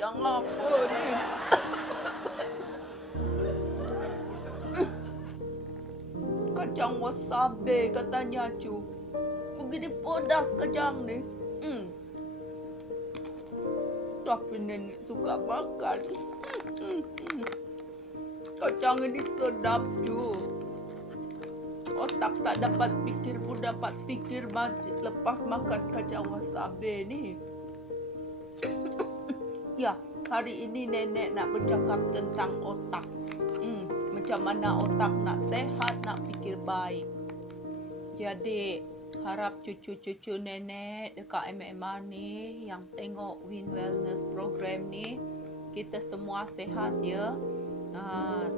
kacang apa ni? Kacang wasabi katanya cu. Begini pedas kacang ni. Tapi nenek suka makan. Kacang ini sedap cu. Otak tak dapat pikir pun dapat pikir lepas makan kacang wasabi ni. Ya, hari ini nenek nak bercakap tentang otak. Macam mana otak nak sehat, nak fikir baik. Jadi, harap cucu-cucu nenek dekat MMA ni yang tengok Win Wellness program ni, kita semua sehat ya.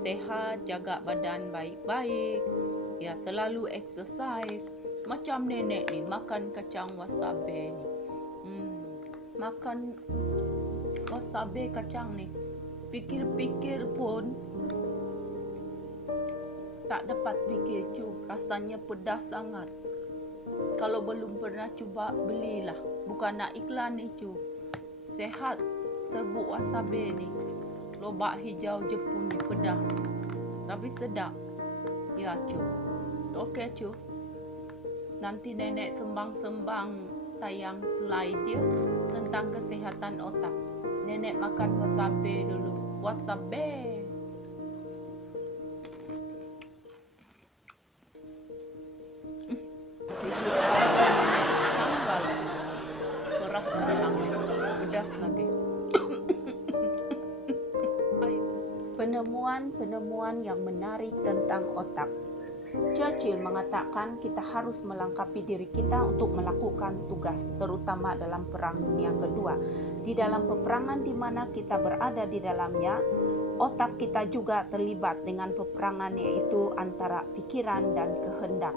Sehat, jaga badan baik-baik. Ya, selalu exercise. Macam nenek ni, makan kacang wasabi ni. Makan wasabi kacang ni. Pikir-pikir pun tak dapat fikir cu, rasanya pedas sangat. Kalau belum pernah cuba, belilah. Bukan nak iklan ni cu. Sehat, serbuk wasabi ni. Lobak hijau Jepun ni pedas, tapi sedap. Ya cu. Okey cu. Nanti nenek sembang-sembang tayang slide dia tentang kesehatan otak. Nenek makan wasabi dulu. Wasabi. Keras kacang, pedas lagi. Penemuan-penemuan yang menarik tentang otak. Churchill mengatakan kita harus melengkapi diri kita untuk melakukan tugas, terutama dalam Perang Dunia Kedua. Di dalam peperangan di mana kita berada di dalamnya, otak kita juga terlibat dengan peperangan, yaitu antara pikiran dan kehendak.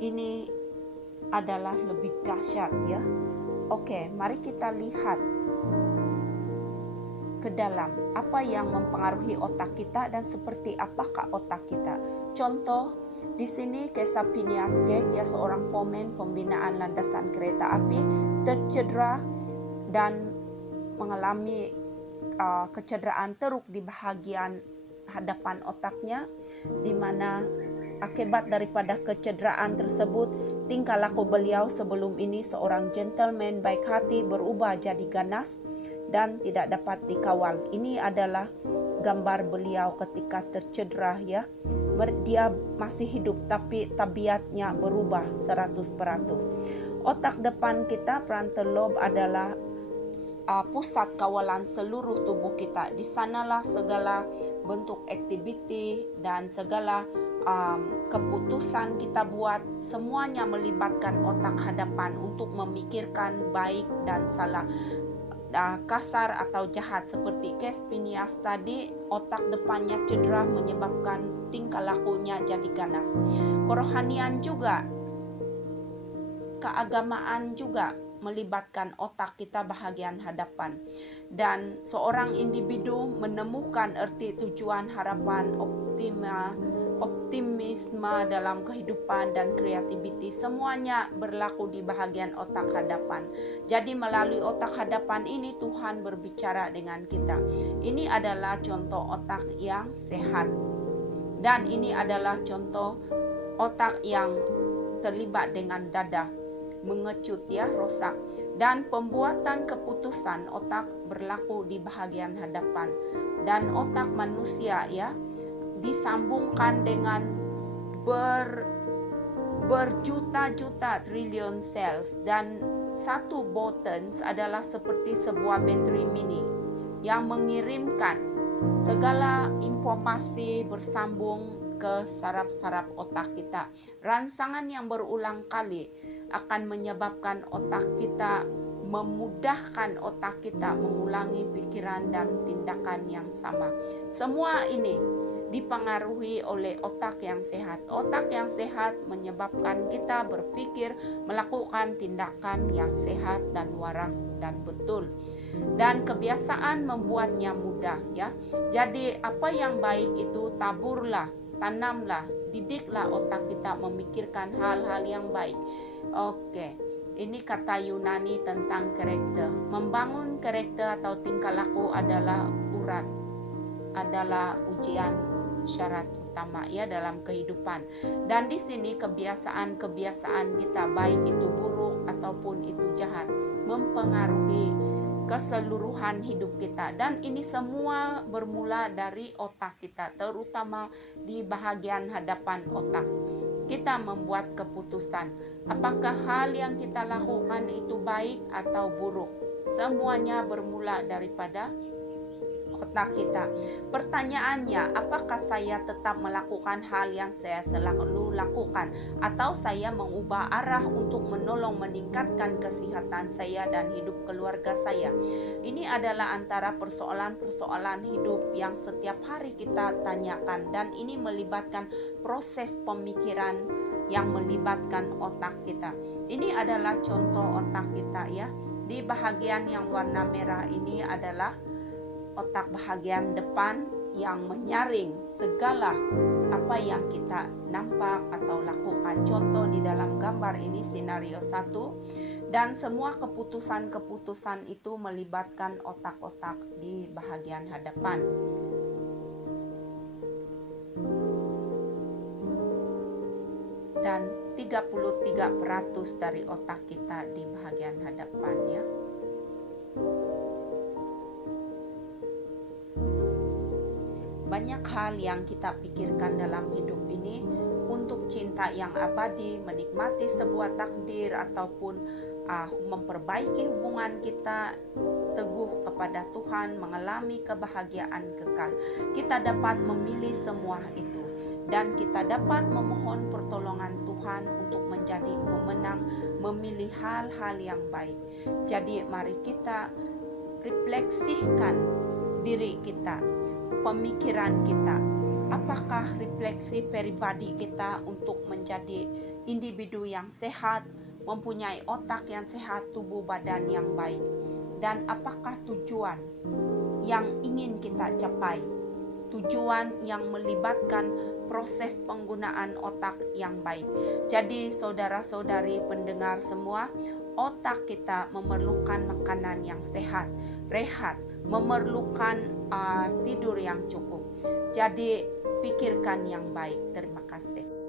Ini adalah lebih dahsyat ya. Oke, mari kita lihat ke dalam apa yang mempengaruhi otak kita dan seperti apakah otak kita. Contoh, di sini Kesa Piniaskek, dia seorang pomen pembinaan landasan kereta api, tercedera dan mengalami kecederaan teruk di bahagian hadapan otaknya, di mana akibat daripada kecederaan tersebut, tingkah laku beliau sebelum ini seorang gentleman baik hati berubah jadi ganas dan tidak dapat dikawal. Ini adalah gambar beliau ketika tercedera ya. Dia masih hidup tapi tabiatnya berubah 100%. Otak depan kita, frontal lobe, adalah pusat kawalan seluruh tubuh kita. Di sanalah segala bentuk aktiviti dan segala keputusan kita buat, semuanya melibatkan otak hadapan untuk memikirkan baik dan salah, kasar atau jahat. Seperti Kes Pinias tadi, otak depannya cedera menyebabkan tingkah lakunya jadi ganas. Kerohanian juga, keagamaan juga melibatkan otak kita bahagian hadapan. Dan seorang individu menemukan erti, tujuan, harapan, optimisme dalam kehidupan dan kreativiti, semuanya berlaku di bahagian otak hadapan. Jadi melalui otak hadapan ini Tuhan berbicara dengan kita. Ini adalah contoh otak yang sehat. Dan ini adalah contoh otak yang terlibat dengan dada, mengecut ya, rosak. Dan pembuatan keputusan otak berlaku di bahagian hadapan. Dan otak manusia ya disambungkan dengan berjuta-juta triliun cells, dan satu buttons adalah seperti sebuah bateri mini yang mengirimkan segala informasi bersambung ke saraf-saraf otak kita. Rangsangan yang berulang kali akan menyebabkan otak kita, memudahkan otak kita mengulangi pikiran dan tindakan yang sama. Semua ini dipengaruhi oleh otak yang sehat. Otak yang sehat menyebabkan kita berpikir, melakukan tindakan yang sehat dan waras dan betul. Dan kebiasaan membuatnya mudah ya. Jadi apa yang baik itu taburlah, tanamlah, didiklah otak kita memikirkan hal-hal yang baik. Oke. Ini kata Yunani tentang karakter. Membangun karakter atau tingkah laku adalah ujian syarat utama ya dalam kehidupan. Dan di sini kebiasaan kita, baik itu buruk ataupun itu jahat, mempengaruhi keseluruhan hidup kita. Dan ini semua bermula dari otak kita, terutama di bahagian hadapan otak. Kita membuat keputusan apakah hal yang kita lakukan itu baik atau buruk. Semuanya bermula daripada otak kita. Pertanyaannya, apakah saya tetap melakukan hal yang saya selalu lakukan, atau saya mengubah arah untuk menolong meningkatkan kesehatan saya dan hidup keluarga saya? Ini adalah antara persoalan-persoalan hidup yang setiap hari kita tanyakan, dan ini melibatkan proses pemikiran yang melibatkan otak kita. Ini adalah contoh otak kita ya. Di bahagian yang warna merah ini adalah otak bahagian depan yang menyaring segala apa yang kita nampak atau lakukan. Contoh di dalam gambar ini skenario 1, dan semua keputusan-keputusan itu melibatkan otak-otak di bahagian hadapan. Dan 33% dari otak kita di bahagian hadapan ya. Banyak hal yang kita pikirkan dalam hidup ini untuk cinta yang abadi, menikmati sebuah takdir, ataupun memperbaiki hubungan kita teguh kepada Tuhan, mengalami kebahagiaan kekal. Kita dapat memilih semua itu, dan kita dapat memohon pertolongan Tuhan untuk menjadi pemenang, memilih hal-hal yang baik. Jadi mari kita refleksikan diri kita, pemikiran kita. Apakah refleksi pribadi kita untuk menjadi individu yang sehat, mempunyai otak yang sehat, tubuh badan yang baik? Dan apakah tujuan yang ingin kita capai? Tujuan yang melibatkan proses penggunaan otak yang baik. Jadi saudara-saudari pendengar semua, otak kita memerlukan makanan yang sehat, rehat, memerlukan tidur yang cukup. Jadi pikirkan yang baik. Terima kasih.